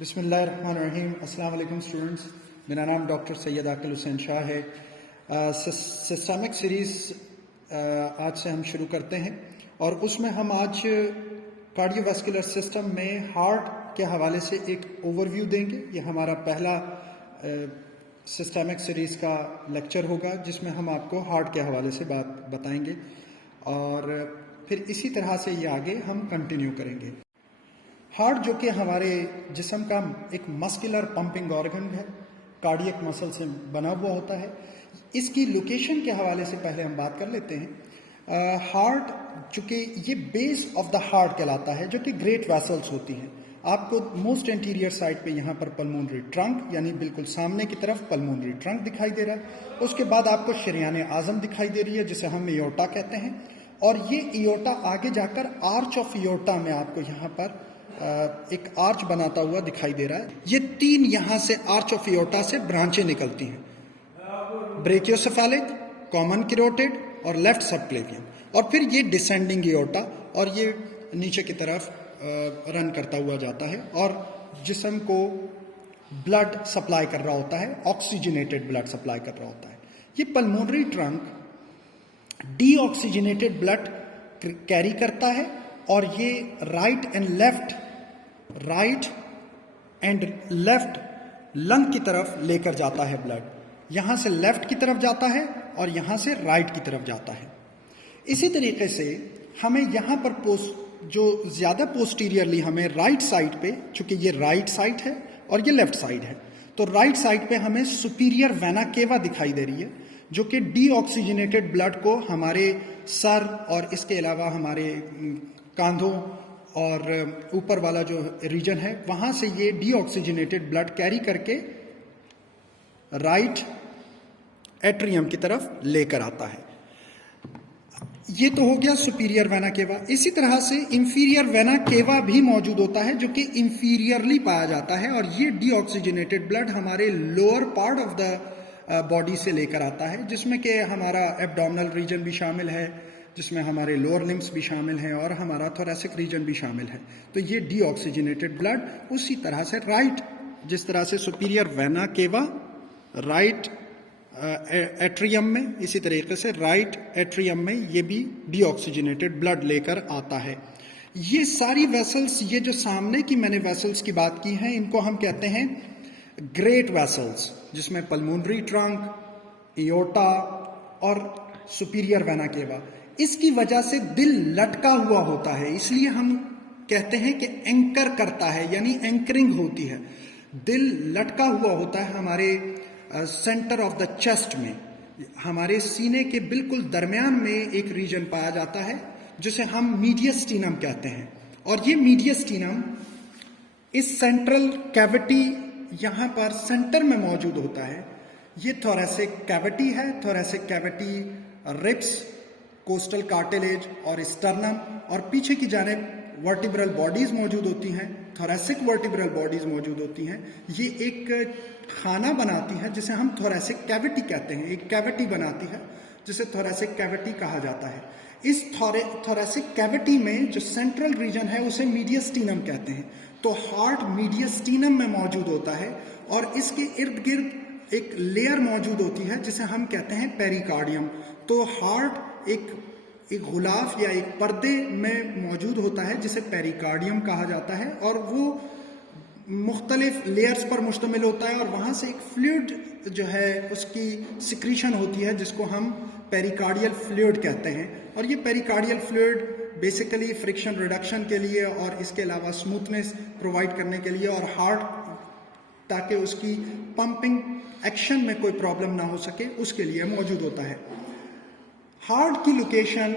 बिस्मिल्लाहिर्रहमानिर्रहीम। अस्सलाम वालेकुम स्टूडेंट्स, मेरा नाम डॉक्टर सैयद आकिल हुसैन शाह है। सिस्टमिक सीरीज़ आज से हम शुरू करते हैं और उसमें हम आज कार्डियोवास्कुलर सिस्टम में हार्ट के हवाले से एक ओवरव्यू देंगे। ये हमारा पहला सिस्टमिक सीरीज़ का लेक्चर होगा जिसमें हम आपको हार्ट के हवाले से बात बताएंगे और फिर इसी तरह से ये आगे हम कंटिन्यू करेंगे। हार्ट जो कि हमारे जिस्म का एक मस्कुलर पंपिंग ऑर्गन है, कार्डियक मसल से बना हुआ होता है। इसकी लोकेशन के हवाले से पहले हम बात कर लेते हैं। हार्ट चूँकि ये बेस ऑफ द हार्ट कहलाता है, जो कि ग्रेट वेसल्स होती हैं। आपको मोस्ट इंटीरियर साइड पे यहाँ पर पल्मोनरी ट्रंक यानी बिल्कुल सामने की तरफ पल्मोनरी ट्रंक दिखाई दे रहा है। उसके बाद आपको शरियान आज़म दिखाई दे रही है जिसे हम एओर्टा कहते हैं, और ये एओर्टा आगे जाकर आर्च ऑफ एओर्टा में आपको यहाँ पर एक आर्च बनाता हुआ दिखाई दे रहा है। ये तीन यहाँ से आर्च ऑफ एओर्टा से ब्रांचें निकलती हैं, ब्रेकियोसेफेलिक, कॉमन कैरोटिड और लेफ्ट सबक्लेवियन, और फिर ये डिसेंडिंग एओर्टा और ये नीचे की तरफ रन करता हुआ जाता है और जिस्म को ब्लड सप्लाई कर रहा होता है, ऑक्सीजनेटेड ब्लड सप्लाई कर रहा होता है। ये pulmonary trunk deoxygenated blood carry करता है और ये राइट एंड लेफ्ट लंग की तरफ लेकर जाता है ब्लड। यहाँ से लेफ्ट की तरफ जाता है और यहाँ से राइट की तरफ जाता है। इसी तरीके से हमें यहाँ पर जो ज़्यादा पोस्टीरियरली हमें राइट साइड पे, चूँकि ये राइट साइड है और ये लेफ्ट साइड है, तो राइट साइड पे हमें सुपीरियर वेना केवा दिखाई दे रही है, जो कि डीऑक्सीजनेटेड ब्लड को हमारे सर और इसके अलावा हमारे कांधों और ऊपर वाला जो रीजन है वहाँ से ये डीऑक्सीजनेटेड ब्लड कैरी करके राइट एट्रियम की तरफ लेकर आता है। ये तो हो गया सुपीरियर वेना केवा। इसी तरह से इंफीरियर वेना केवा भी मौजूद होता है जो कि इंफीरियरली पाया जाता है, और ये डीऑक्सीजनेटेड ब्लड हमारे lower part of the body से लेकर आता है, जिसमें कि हमारा एब्डोमिनल रीजन भी शामिल है, जिसमें हमारे लोअर लिम्स भी शामिल हैं और हमारा थोरेसिक रीजन भी शामिल है। तो ये डीऑक्सीजनेटेड ब्लड उसी तरह से राइट, जिस तरह से superior vena cava right atrium में, इसी तरीके से राइट एट्रियम में ये भी डीऑक्सीजनेटेड ब्लड लेकर आता है। ये सारी वेसल्स, ये जो सामने की मैंने वेसल्स की बात की है, इनको हम कहते हैं ग्रेट वेसल्स, जिसमें पल्मोनरी ट्रंक, एओर्टा और सुपीरियर वेना केवा। इसकी वजह से दिल लटका हुआ होता है, इसलिए हम कहते हैं कि एंकर करता है, यानी एंकरिंग होती है। दिल लटका हुआ होता है हमारे सेंटर ऑफ द चेस्ट में, हमारे सीने के बिल्कुल दरमियान में एक रीजन पाया जाता है जिसे हम मीडियस्टीनम कहते हैं, और ये मीडियस्टीनम इस सेंट्रल कैविटी यहाँ पर सेंटर में मौजूद होता है। ये थोरेसिक कैविटी है। Thoracic cavity ribs, costal cartilage और स्टर्नम, और पीछे की जानिब वर्टिब्रल बॉडीज मौजूद होती हैं, थोरेसिक वर्टिब्रल बॉडीज मौजूद होती हैं। ये एक खाना बनाती है जिसे हम थोरेसिक कैविटी कहते हैं, एक कैविटी बनाती है जिसे थोरेसिक कैविटी कहा जाता है। इस थोरेसिक कैविटी में जो सेंट्रल रीजन है उसे मीडियस्टीनम कहते हैं। तो हार्ट मीडियस्टीनम में मौजूद होता है और इसके इर्द गिर्द एक लेयर मौजूद होती है जिसे हम कहते हैं पेरिकार्डियम। तो हार्ट एक गुलाफ या एक पर्दे में मौजूद होता है जिसे पेरिकार्डियम कहा जाता है, और वो मुख्तलिफ लेयर्स पर मुश्तमिल होता है, और वहाँ से एक फ्लूइड जो है उसकी सिक्रीशन होती है जिसको हम पेरिकार्डियल फ्लूइड कहते हैं। और ये pericardial fluid basically friction reduction के लिए और इसके अलावा स्मूथनेस प्रोवाइड करने के लिए, और हार्ट ताकि उसकी पंपिंग एक्शन में कोई प्रॉब्लम ना हो सके उसके लिए मौजूद होता है। हार्ट की लोकेशन,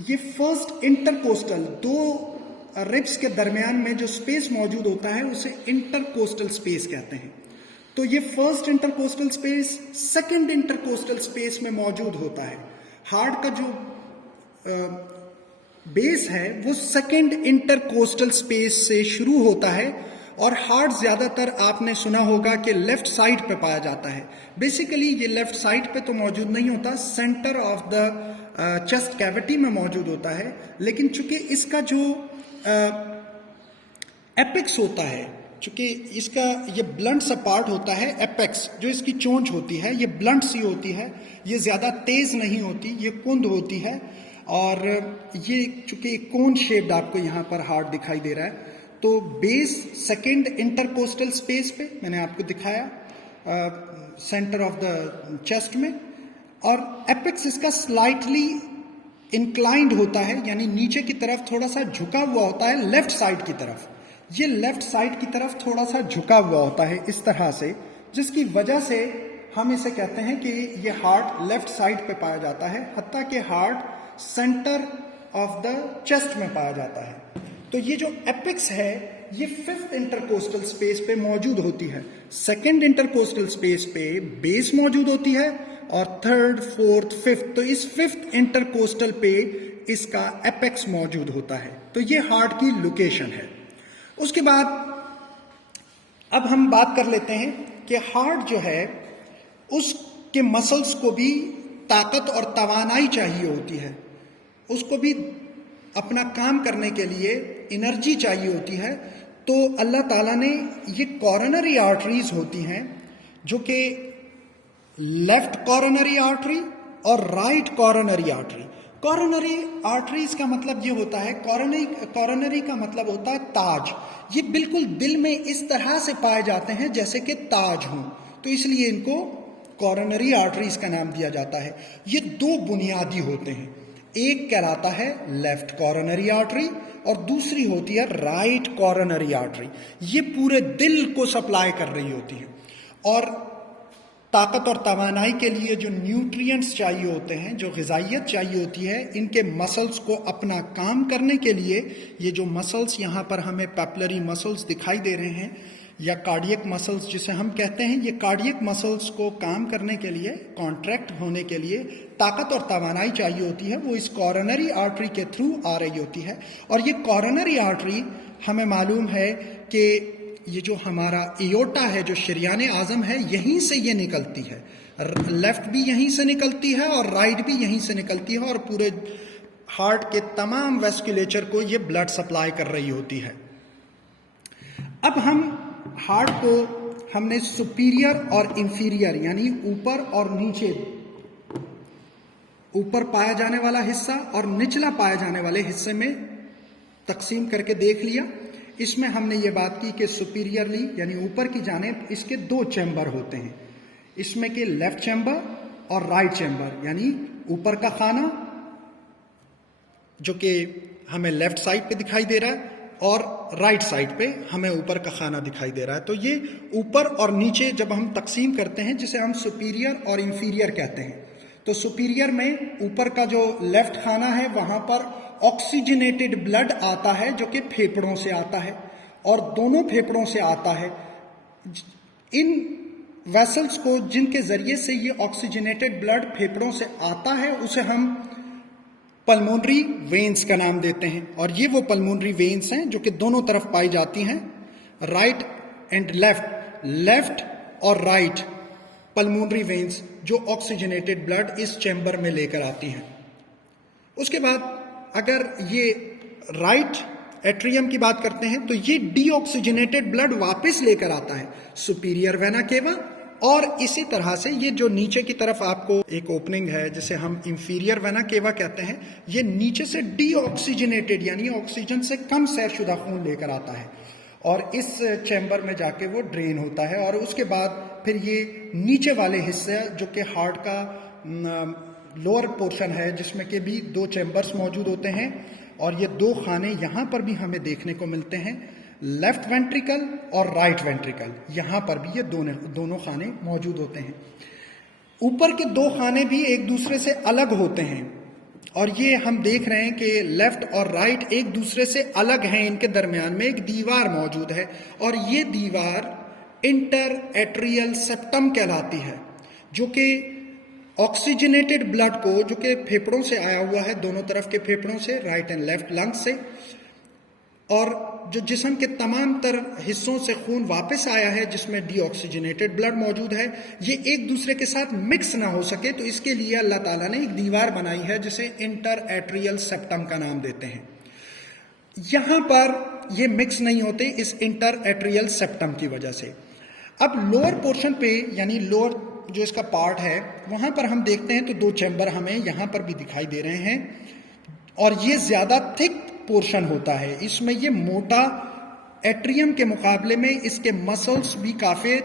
ये फर्स्ट इंटरकोस्टल, दो रिब्स के दरमियान में जो स्पेस मौजूद होता है उसे इंटरकोस्टल स्पेस कहते हैं। तो ये first intercostal space second intercostal space में मौजूद होता है। हार्ट का जो बेस है वो सेकंड इंटरकोस्टल स्पेस से शुरू होता है, और हार्ट ज़्यादातर आपने सुना होगा कि लेफ्ट साइड पे पाया जाता है। बेसिकली ये लेफ्ट साइड पे तो मौजूद नहीं होता, centre of the chest cavity में मौजूद होता है, लेकिन चूंकि इसका जो एपेक्स होता है चूंकि इसका ये ब्लंट सा पार्ट होता है, एपेक्स जो इसकी चोंच होती है ये ब्लंट सी होती है, ये ज़्यादा तेज नहीं होती, ये कुंद होती है। और ये चूंकि कोन शेप्ड आपको यहाँ पर हार्ट दिखाई दे रहा है, तो बेस सेकेंड इंटरकोस्टल स्पेस पे मैंने आपको दिखाया सेंटर ऑफ द चेस्ट में, और एपेक्स इसका स्लाइटली इंक्लाइंड होता है, यानी नीचे की तरफ थोड़ा सा झुका हुआ होता है लेफ्ट साइड की तरफ। ये लेफ्ट साइड की तरफ थोड़ा सा झुका हुआ होता है इस तरह से, जिसकी वजह से हम इसे कहते हैं कि ये हार्ट लेफ्ट साइड पे पाया जाता है, हत्ता कि heart centre of the chest में पाया जाता है। तो ये जो एपेक्स है ये फिफ्थ इंटरकोस्टल स्पेस पे मौजूद होती है, सेकंड इंटरकोस्टल स्पेस पे बेस मौजूद होती है, और थर्ड फोर्थ फिफ्थ, तो इस फिफ्थ इंटरकोस्टल पे इसका एपेक्स मौजूद होता है। तो ये हार्ट की लोकेशन है। उसके बाद अब हम बात कर लेते हैं कि हार्ट जो है उसके मसल्स को भी ताकत और तवानाई चाहिए होती है, उसको भी अपना काम करने के लिए एनर्जी चाहिए होती है। तो अल्लाह ताला ने ये कॉरोनरी आर्टरीज होती हैं, जो कि लेफ्ट कॉरोनरी आर्टरी और right coronary artery. Coronary arteries का मतलब ये होता है, कॉरोनरी का मतलब होता है ताज। ये बिल्कुल दिल में इस तरह से पाए जाते हैं जैसे कि ताज हों, तो इसलिए इनको कॉरोनरी आर्टरीज का नाम दिया जाता है। ये दो बुनियादी होते हैं, एक कहलाता है लेफ्ट कॉरोनरी आर्टरी और दूसरी होती है राइट कॉरोनरी आर्टरी। ये पूरे दिल को सप्लाई कर रही होती है, और ताकत और तवानाई के लिए जो न्यूट्रिएंट्स चाहिए होते हैं, जो ग़िज़ाइयत चाहिए होती है, इनके मसल्स को अपना काम करने के लिए, ये जो मसल्स यहाँ पर हमें पैपिलरी मसल्स दिखाई दे रहे हैं या कार्डियक मसल्स जिसे हम कहते हैं, ये कार्डियक मसल्स को काम करने के लिए, कॉन्ट्रैक्ट होने के लिए ताकत और तवानाई चाहिए होती है, वो इस कॉरोनरी आर्टरी के थ्रू आ रही होती है। और ये कॉरोनरी आर्टरी हमें मालूम है कि ये जो हमारा एयोटा है, जो शरियान आज़म है, यहीं से ये निकलती है। लेफ्ट भी यहीं से निकलती है और राइट भी यहीं से निकलती है, और पूरे हार्ट के तमाम वेस्कुलेचर को ये ब्लड सप्लाई कर रही होती है। अब हम हार्ट को हमने सुपीरियर और इंफीरियर यानी ऊपर और नीचे, ऊपर पाया जाने वाला हिस्सा और निचला पाए जाने वाले हिस्से में तकसीम करके देख लिया। इसमें हमने ये बात की कि सुपीरियरली यानी ऊपर की जानिब इसके दो चैम्बर होते हैं, इसमें के लेफ्ट चैम्बर और राइट चैम्बर, यानी ऊपर का खाना जो कि हमें लेफ्ट साइड पे दिखाई दे रहा है और राइट साइड पे हमें ऊपर का खाना दिखाई दे रहा है। तो ये ऊपर और नीचे जब हम तकसीम करते हैं, जिसे हम सुपीरियर और इंफीरियर कहते हैं, तो सुपीरियर में ऊपर का जो लेफ्ट खाना है वहां पर ऑक्सीजनेटेड ब्लड आता है जो कि फेफड़ों से आता है, और दोनों फेफड़ों से आता है। इन वेसल्स को जिनके जरिए से ये ऑक्सीजनेटेड ब्लड फेफड़ों से आता है उसे हम पल्मोनरी वेन्स का नाम देते हैं, और ये वो पल्मोनरी वेन्स हैं जो कि दोनों तरफ पाई जाती हैं, राइट एंड लेफ्ट, लेफ्ट और राइट पल्मोनरी वेन्स जो ऑक्सीजनेटेड ब्लड इस चैम्बर में लेकर आती हैं। उसके बाद अगर ये राइट एट्रियम की बात करते हैं तो ये डीऑक्सीजनेटेड ब्लड वापस लेकर आता है सुपीरियर वेना केवा, और इसी तरह से ये जो नीचे की तरफ आपको एक ओपनिंग है जिसे हम इंफीरियर वेना केवा कहते हैं, ये नीचे से डीऑक्सीजनेटेड यानी ऑक्सीजन से कम सैरशुदा खून लेकर आता है और इस चैम्बर में जाके वो ड्रेन होता है। और उसके बाद फिर ये नीचे वाले हिस्से जो कि हार्ट का लोअर पोर्शन है जिसमें के भी दो चैम्बर्स मौजूद होते हैं, और ये दो खाने यहाँ पर भी हमें देखने को मिलते हैं, लेफ्ट वेंट्रिकल और राइट वेंट्रिकल, यहाँ पर भी ये दोनों खाने मौजूद होते हैं। ऊपर के दो खाने भी एक दूसरे से अलग होते हैं, और ये हम देख रहे हैं कि लेफ्ट और राइट एक दूसरे से अलग हैं, इनके दरमियान में एक दीवार मौजूद है, और ये दीवार इंटर एट्रियल सेप्टम कहलाती है, जो कि ऑक्सीजनेटेड ब्लड को, जो कि फेफड़ों से आया हुआ है, दोनों तरफ के फेफड़ों से, राइट एंड लेफ्ट लंग्स से, और जो जिस्म के तमाम तर हिस्सों से खून वापस आया है जिसमें डीऑक्सीजनेटेड ब्लड मौजूद है, ये एक दूसरे के साथ मिक्स ना हो सके, तो इसके लिए अल्लाह ताला ने एक दीवार बनाई है जिसे इंटर एट्रियल सेप्टम का नाम देते हैं। यहाँ पर ये मिक्स नहीं होते इस इंटर एट्रियल सेप्टम की वजह से। अब लोअर पोर्शन पे यानी लोअर जो इसका पार्ट है वहाँ पर हम देखते हैं तो दो चैम्बर हमें यहाँ पर भी दिखाई दे रहे हैं और ये ज़्यादा थिक पोर्शन होता है, इसमें ये मोटा, एट्रियम के मुकाबले में इसके मसल्स भी काफ़ी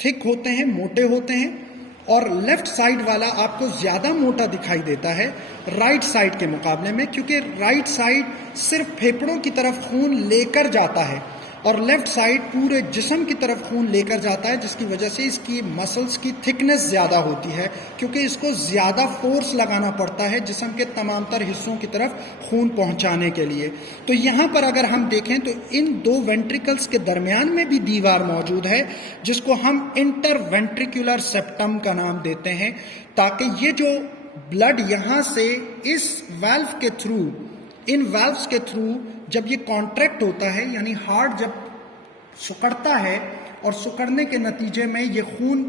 थिक होते हैं, मोटे होते हैं और लेफ्ट साइड वाला आपको ज़्यादा मोटा दिखाई देता है राइट साइड के मुकाबले में, क्योंकि राइट साइड सिर्फ फेफड़ों की तरफ खून लेकर जाता है और लेफ्ट साइड पूरे जिस्म की तरफ खून लेकर जाता है, जिसकी वजह से इसकी मसल्स की थिकनेस ज़्यादा होती है क्योंकि इसको ज़्यादा फोर्स लगाना पड़ता है जिस्म के तमाम तर हिस्सों की तरफ खून पहुंचाने के लिए। तो यहाँ पर अगर हम देखें तो इन दो वेंट्रिकल्स के दरमियान में भी दीवार मौजूद है जिसको हम इंटरवेंट्रिकुलर सेप्टम का नाम देते हैं, ताकि ये जो ब्लड यहाँ से इस वाल्व के थ्रू, इन वाल्व्स के थ्रू जब ये कॉन्ट्रैक्ट होता है यानी हार्ट जब सिकुड़ता है और सिकुड़ने के नतीजे में ये खून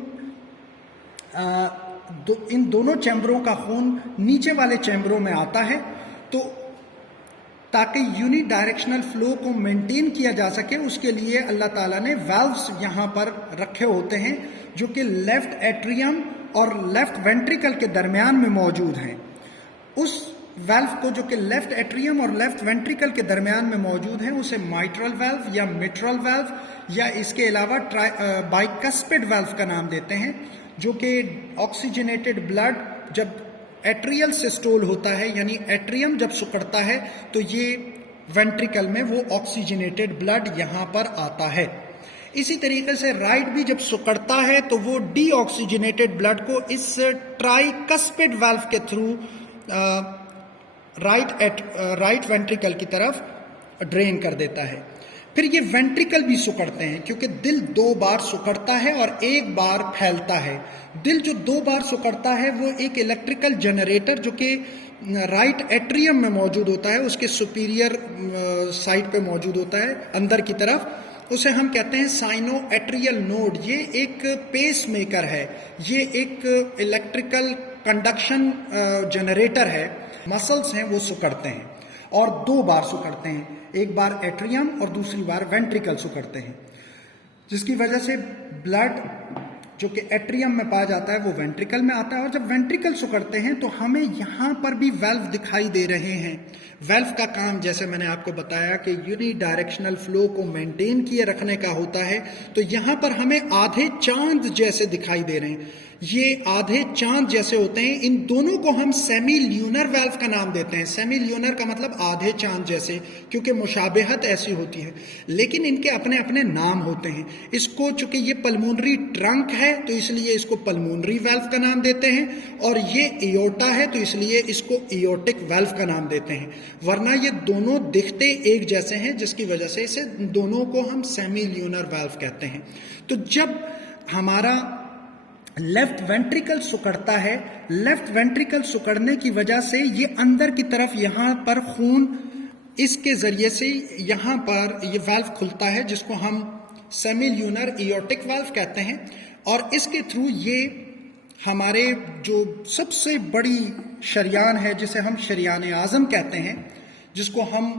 इन दोनों चैम्बरों का खून नीचे वाले चैम्बरों में आता है, तो ताकि यूनि डायरेक्शनल फ्लो को मेंटेन किया जा सके उसके लिए अल्लाह ताला ने वाल्व्स यहाँ पर रखे होते हैं जो कि लेफ्ट एट्रियम और लेफ्ट वेंट्रिकल के दरमियान में मौजूद हैं। उस वाल्व को जो कि लेफ्ट एट्रियम और लेफ्ट वेंट्रिकल के दरमियान में मौजूद है उसे माइट्रल वाल्व या मिट्रल वाल्व या इसके अलावा बाइकस्पिड वाल्व का नाम देते हैं, जो कि ऑक्सीजनेटेड ब्लड जब एट्रियल सिस्टोल होता है यानी एट्रियम जब सिकुड़ता है तो ये वेंट्रिकल में वो ऑक्सीजनेटेड ब्लड यहाँ पर आता है। इसी तरीके से राइट भी जब सिकुड़ता है तो वो डीऑक्सीजनेटेड ब्लड को इस ट्राइकस्पिड वाल्व के थ्रू राइट वेंट्रिकल की तरफ ड्रेन कर देता है। फिर ये वेंट्रिकल भी सिकुड़ते हैं क्योंकि दिल दो बार सिकुड़ता है और एक बार फैलता है। दिल जो दो बार सिकुड़ता है वो एक इलेक्ट्रिकल जनरेटर जो कि राइट एट्रियम में मौजूद होता है, उसके सुपीरियर साइड पे मौजूद होता है अंदर की तरफ, उसे हम कहते हैं साइनो एट्रियल नोड। ये एक पेस मेकर है, ये एक इलेक्ट्रिकल कंडक्शन जनरेटर है। मसल्स हैं वो सिकुड़ते हैं और दो बार सिकुड़ते हैं, एक बार एट्रियम और दूसरी बार वेंट्रिकल सिकुड़ते हैं, जिसकी वजह से ब्लड जो कि एट्रियम में पाया जाता है वो वेंट्रिकल में आता है। और जब वेंट्रिकल सिकुड़ते हैं तो हमें यहाँ पर भी वाल्व दिखाई दे रहे हैं। वाल्व का काम जैसे मैंने आपको बताया कि यूनि डायरेक्शनल फ्लो को मेंटेन किए रखने का होता है, तो यहाँ पर हमें आधे चांद जैसे दिखाई दे रहे हैं। ये आधे चांद जैसे होते हैं, इन दोनों को हम सेमी ल्यूनर वाल्व का नाम देते हैं। सेमी ल्यूनर का मतलब आधे चांद जैसे, क्योंकि मुशाबहत ऐसी होती है, लेकिन इनके अपने अपने नाम होते हैं। इसको चूंकि ये पल्मोनरी ट्रंक है तो इसलिए इसको पल्मोनरी वाल्व का नाम देते हैं, और ये एओर्टा है तो इसलिए इसको एओर्टिक वाल्व का नाम देते हैं। वरना ये दोनों दिखते एक जैसे हैं, जिसकी वजह से इसे दोनों को हम सेमी ल्यूनर वाल्व कहते हैं। तो जब हमारा लेफ्ट वेंट्रिकल सिकुड़ता है, लेफ्ट वेंट्रिकल सिकुड़ने की वजह से ये अंदर की तरफ यहाँ पर खून इसके जरिए से यहाँ पर ये वाल्व खुलता है, जिसको हम सेमी ल्यूनर एओर्टिक वाल्व कहते हैं। और इसके थ्रू ये हमारे जो सबसे बड़ी शरियान है, जिसे हम शरियान आज़म कहते हैं, जिसको हम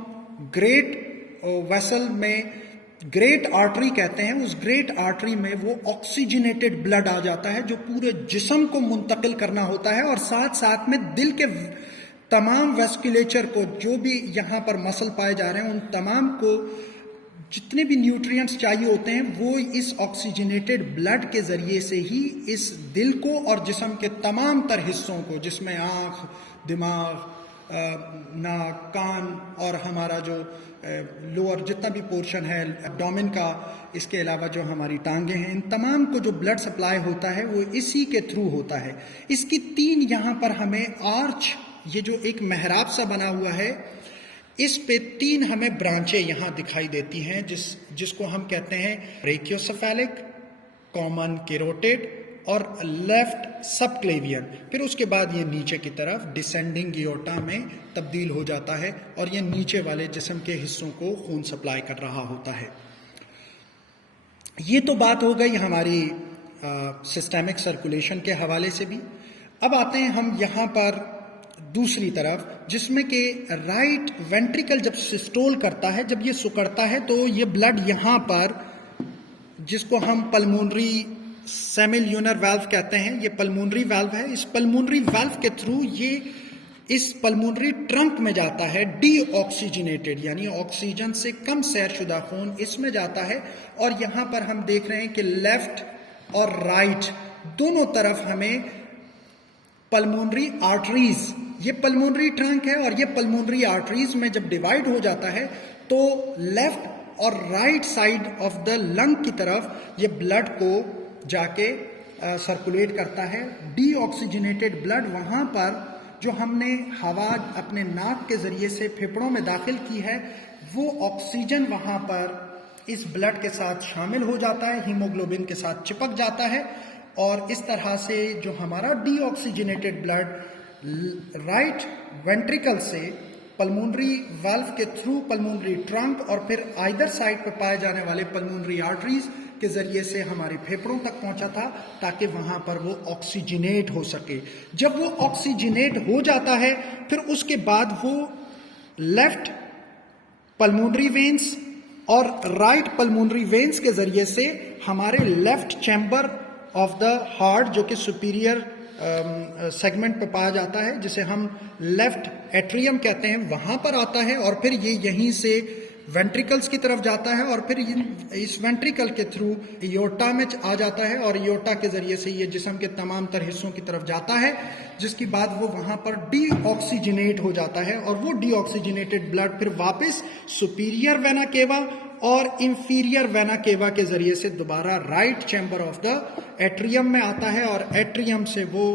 ग्रेट वेसल में ग्रेट आर्टरी कहते हैं, उस ग्रेट आर्टरी में वो ऑक्सीजनेटेड ब्लड आ जाता है जो पूरे जिस्म को मुंतकिल करना होता है, और साथ साथ में दिल के तमाम वेस्कुलेचर को, जो भी यहाँ पर मसल पाए जा रहे हैं, उन तमाम को जितने भी न्यूट्रिएंट्स चाहिए होते हैं वो इस ऑक्सीजनेटेड ब्लड के ज़रिए से ही इस दिल को और जिस्म के तमाम तर हिस्सों को, जिसमें आँख, दिमाग, नाक, कान और हमारा जो लोअर जितना भी पोर्शन है एब्डोमेन का, इसके अलावा जो हमारी टांगें हैं, इन तमाम को जो ब्लड सप्लाई होता है वो इसी के थ्रू होता है। इसकी तीन यहाँ पर हमें आर्च, ये जो एक मेहराब सा बना हुआ है, इस पे तीन हमें ब्रांचें यहाँ दिखाई देती हैं, जिसको हम कहते हैं ब्रेकियोसेफेलिक, कॉमन कैरोटिड और लेफ्ट सबक्लेवियन। फिर उसके बाद ये नीचे की तरफ डिसेंडिंग एओर्टा में तब्दील हो जाता है और ये नीचे वाले जिस्म के हिस्सों को खून सप्लाई कर रहा होता है। ये तो बात हो गई हमारी सिस्टेमिक सर्कुलेशन के हवाले से भी। अब आते हैं हम यहाँ पर दूसरी तरफ, जिसमें कि राइट वेंट्रिकल जब सिस्टोल करता है, जब ये सुकड़ता है तो ये ब्लड यहाँ पर, जिसको हम पल्मोनरी सेमिल्यूनर वाल्व कहते हैं, ये पल्मोनरी वाल्व है, इस पल्मोनरी वाल्व के थ्रू ये इस पल्मोनरी ट्रंक में जाता है, डीऑक्सीजनेटेड यानी ऑक्सीजन से कम सैरशुदा खून इसमें जाता है। और यहाँ पर हम देख रहे हैं कि लेफ्ट और राइट दोनों तरफ हमें पल्मोनरी आर्टरीज, ये पल्मोनरी ट्रंक है और ये पल्मोनरी आर्टरीज में जब डिवाइड हो जाता है तो लेफ्ट और right side of the lung की तरफ ये ब्लड को जाके सर्कुलेट करता है। डीऑक्सीजनेटेड ब्लड वहाँ पर जो हमने हवा अपने नाक के जरिए से फेफड़ों में दाखिल की है, वो ऑक्सीजन वहाँ पर इस ब्लड के साथ शामिल हो जाता है, हीमोग्लोबिन के साथ चिपक जाता है और इस तरह से जो हमारा डीऑक्सीजनेटेड ब्लड राइट वेंट्रिकल से पल्मोनरी वाल्व के थ्रू पल्मोनरी ट्रंक और फिर आइदर साइड पर पाए जाने वाले पल्मोनरी आर्टरीज के जरिए से हमारे फेफड़ों तक पहुंचा था, ताकि वहां पर वो ऑक्सीजनेट हो सके। जब वो ऑक्सीजनेट हो जाता है फिर उसके बाद वो लेफ्ट पल्मोनरी वेन्स और राइट पल्मोनरी वेन्स के जरिए से हमारे left chamber of the heart, जो कि सुपीरियर सेगमेंट पे पाया जाता है, जिसे हम लेफ्ट एट्रियम कहते हैं, वहां पर आता है और फिर ये यहीं से वेंट्रिकल्स की तरफ जाता है और फिर इस वेंट्रिकल के थ्रू एयोर्टा में आ जाता है और एयोर्टा के जरिए से ये जिस्म के तमाम तर हिस्सों की तरफ जाता है, जिसके बाद वो वहां पर डीऑक्सीजनेट हो जाता है और वो डीऑक्सीजनेटेड ब्लड फिर वापस सुपीरियर वेना केवा और इंफीरियर वेना केवा के जरिए से दोबारा right chamber of the atrium में आता है और एट्रियम से वो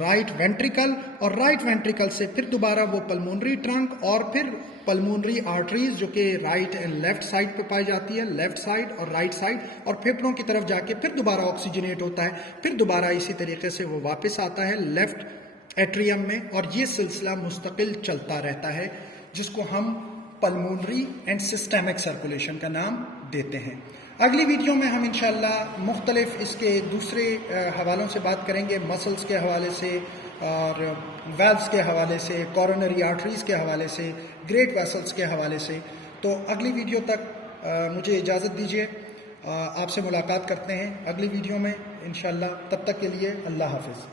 राइट वेंट्रिकल और राइट वेंट्रिकल से फिर दोबारा वो पल्मोनरी ट्रंक और फिर पल्मोनरी आर्टरीज, जो कि राइट एंड लेफ्ट साइड पे पाई जाती है, लेफ्ट साइड और राइट साइड, और फेफड़ों की तरफ जाके फिर दोबारा ऑक्सीजनेट होता है, फिर दोबारा इसी तरीके से वो वापस आता है लेफ्ट एट्रियम में और ये सिलसिला मुस्तकिल चलता रहता है, जिसको हम पल्मोनरी एंड सिस्टेमिक सर्कुलेशन का नाम देते हैं। अगली वीडियो में हम इंशाल्लाह मुख्तलिफ इसके दूसरे हवालों से बात करेंगे, मसल्स के हवाले से और वेल्व्स के हवाले से, कोरोनरी आर्टरीज के हवाले से, ग्रेट वेसल्स के हवाले से। तो अगली वीडियो तक मुझे इजाज़त दीजिए, आपसे मुलाकात करते हैं अगली वीडियो में इंशाल्लाह। तब तक के लिए अल्लाह हाफिज़।